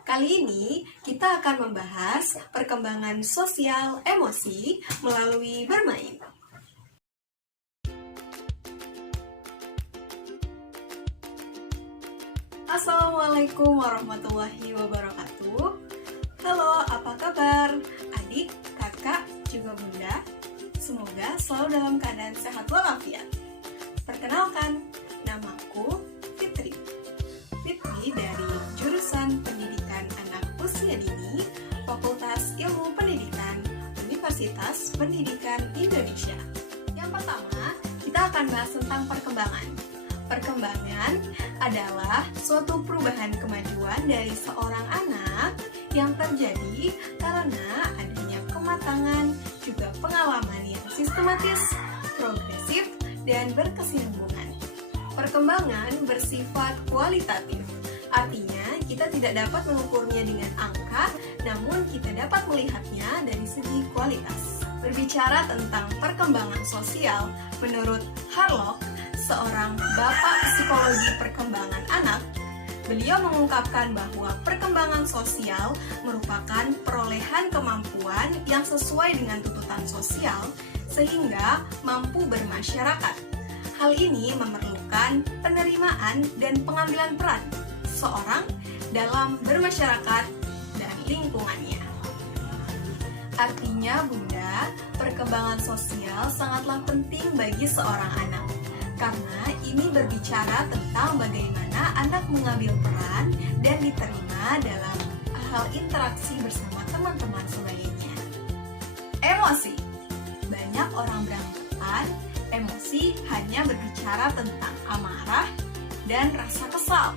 Kali ini kita akan membahas perkembangan sosial emosi melalui bermain. Assalamualaikum warahmatullahi wabarakatuh. Halo, apa kabar? Adik, kakak, juga bunda. Semoga selalu dalam keadaan sehat walafiat. Perkenalkan, namaku Fitri. Fitri dari jurusan Pendidikan Anak Usia Dini, Fakultas Ilmu Pendidikan, Universitas Pendidikan Indonesia. Yang pertama, kita akan bahas tentang perkembangan. Perkembangan adalah suatu perubahan kemajuan dari seorang anak yang terjadi karena adanya kematangan, juga pengalaman yang sistematis, progresif, dan berkesinambungan. Perkembangan bersifat kualitatif, artinya kita tidak dapat mengukurnya dengan angka, namun kita dapat melihatnya dari segi kualitas. Berbicara tentang perkembangan sosial, menurut Harlock, seorang bapak psikologi perkembangan anak, beliau mengungkapkan bahwa perkembangan sosial merupakan perolehan kemampuan yang sesuai dengan tuntutan sosial sehingga mampu bermasyarakat. Hal ini memerlukan penerimaan dan pengambilan peran seseorang dalam bermasyarakat dan lingkungannya. Artinya, Bunda, perkembangan sosial sangatlah penting bagi seorang anak. Karena ini berbicara tentang bagaimana anak mengambil peran dan diterima dalam hal interaksi bersama teman-teman sebagainya. Emosi. Banyak orang beranggapan emosi hanya berbicara tentang amarah dan rasa kesal.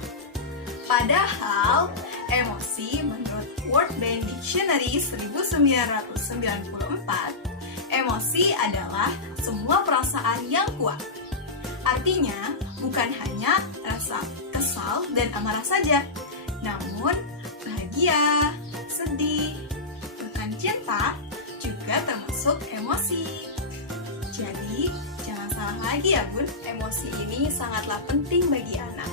Padahal, emosi menurut World Bank Dictionary 1994, emosi adalah semua perasaan yang kuat. Artinya, bukan hanya rasa kesal dan amarah saja, namun bahagia, sedih, bahkan cinta juga termasuk emosi. Jadi, jangan salah lagi ya Bun, emosi ini sangatlah penting bagi anak.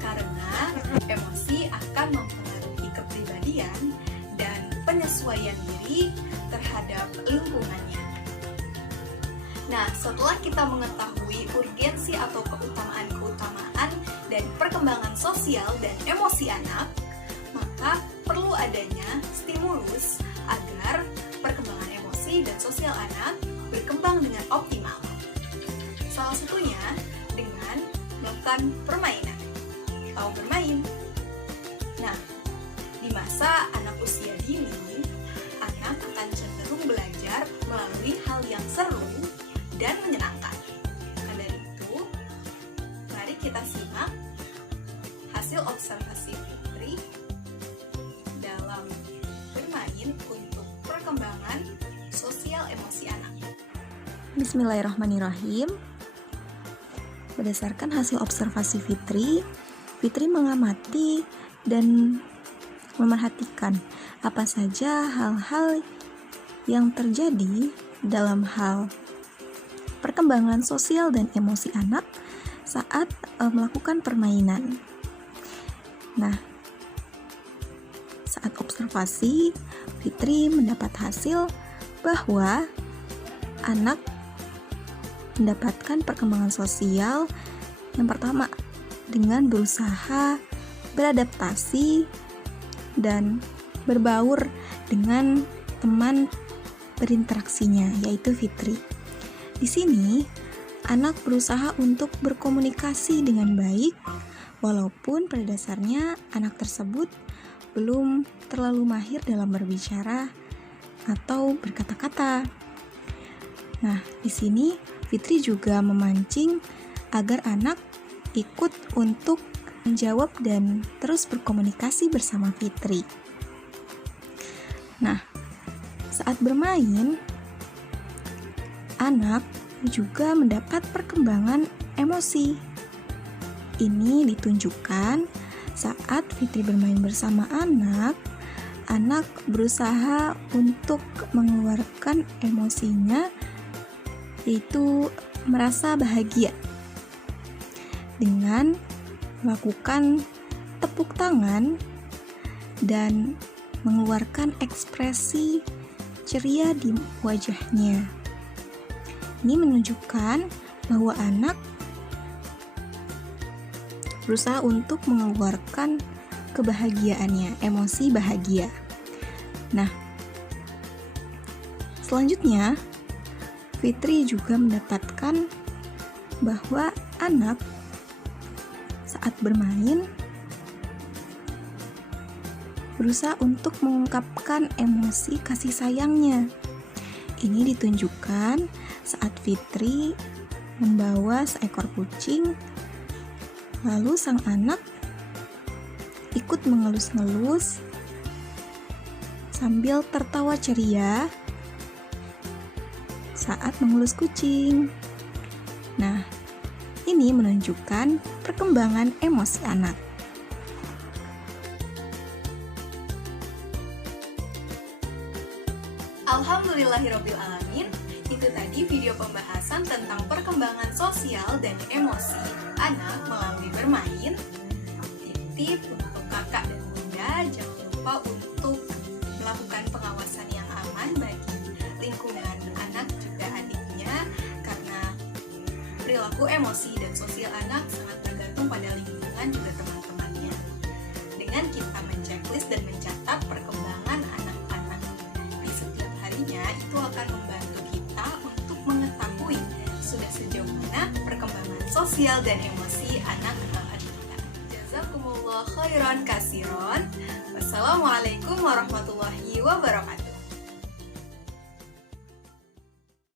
Karena emosi akan mempengaruhi kepribadian dan penyesuaian diri terhadap lingkungannya. Nah, setelah kita mengetahui urgensi atau keutamaan-keutamaan dari perkembangan sosial dan emosi anak, maka perlu adanya stimulus agar perkembangan emosi dan sosial anak berkembang dengan optimal. Salah satunya dengan melakukan permainan atau bermain. Nah, di masa anak usia dini, anak akan cenderung belajar melalui hal yang seru dan menyenangkan. Maka dari itu, mari kita simak hasil observasi Fitri dalam bermain untuk perkembangan sosial emosi anak. Bismillahirrahmanirrahim. Berdasarkan hasil observasi Fitri mengamati dan memerhatikan apa saja hal-hal yang terjadi dalam hal perkembangan sosial dan emosi anak saat melakukan permainan. Nah, saat observasi, Fitri mendapat hasil bahwa anak mendapatkan perkembangan sosial yang pertama dengan berusaha beradaptasi dan berbaur dengan teman berinteraksinya, yaitu Fitri. Di sini, anak berusaha untuk berkomunikasi dengan baik, walaupun pada dasarnya anak tersebut belum terlalu mahir dalam berbicara atau berkata-kata. Nah, di sini Fitri juga memancing agar anak ikut untuk menjawab dan terus berkomunikasi bersama Fitri. Nah, saat bermain, anak juga mendapat perkembangan emosi. Ini ditunjukkan saat Fitri bermain bersama anak berusaha untuk mengeluarkan emosinya, yaitu merasa bahagia dengan melakukan tepuk tangan dan mengeluarkan ekspresi ceria di wajahnya. Ini menunjukkan bahwa anak berusaha untuk mengeluarkan kebahagiaannya, emosi bahagia. Nah, selanjutnya Fitri juga mendapatkan bahwa anak saat bermain berusaha untuk mengungkapkan emosi kasih sayangnya. Ini ditunjukkan saat Fitri membawa seekor kucing, lalu sang anak ikut mengelus-ngelus sambil tertawa ceria saat mengelus kucing. Nah, ini menunjukkan perkembangan emosi anak. Alhamdulillahirobbilalamin. Itu tadi video pembahasan tentang perkembangan sosial dan emosi anak melalui bermain. Tip untuk kakak dan bunda, jangan lupa untuk melakukan pengawasan yang aman bagi lingkungan anak juga adiknya, karena perilaku emosi dan sosial anak sangat tergantung pada lingkungan juga teman-temannya. Dengan kita menceklis dan mencatat perkembangan anak-anak di setiap harinya, itu akan membantu kita untuk mengetahui sudah sejauh mana perkembangan sosial dan emosi anak-anak kita. Jazakumullah khairan kasiron. Wassalamualaikum warahmatullahi wabarakatuh.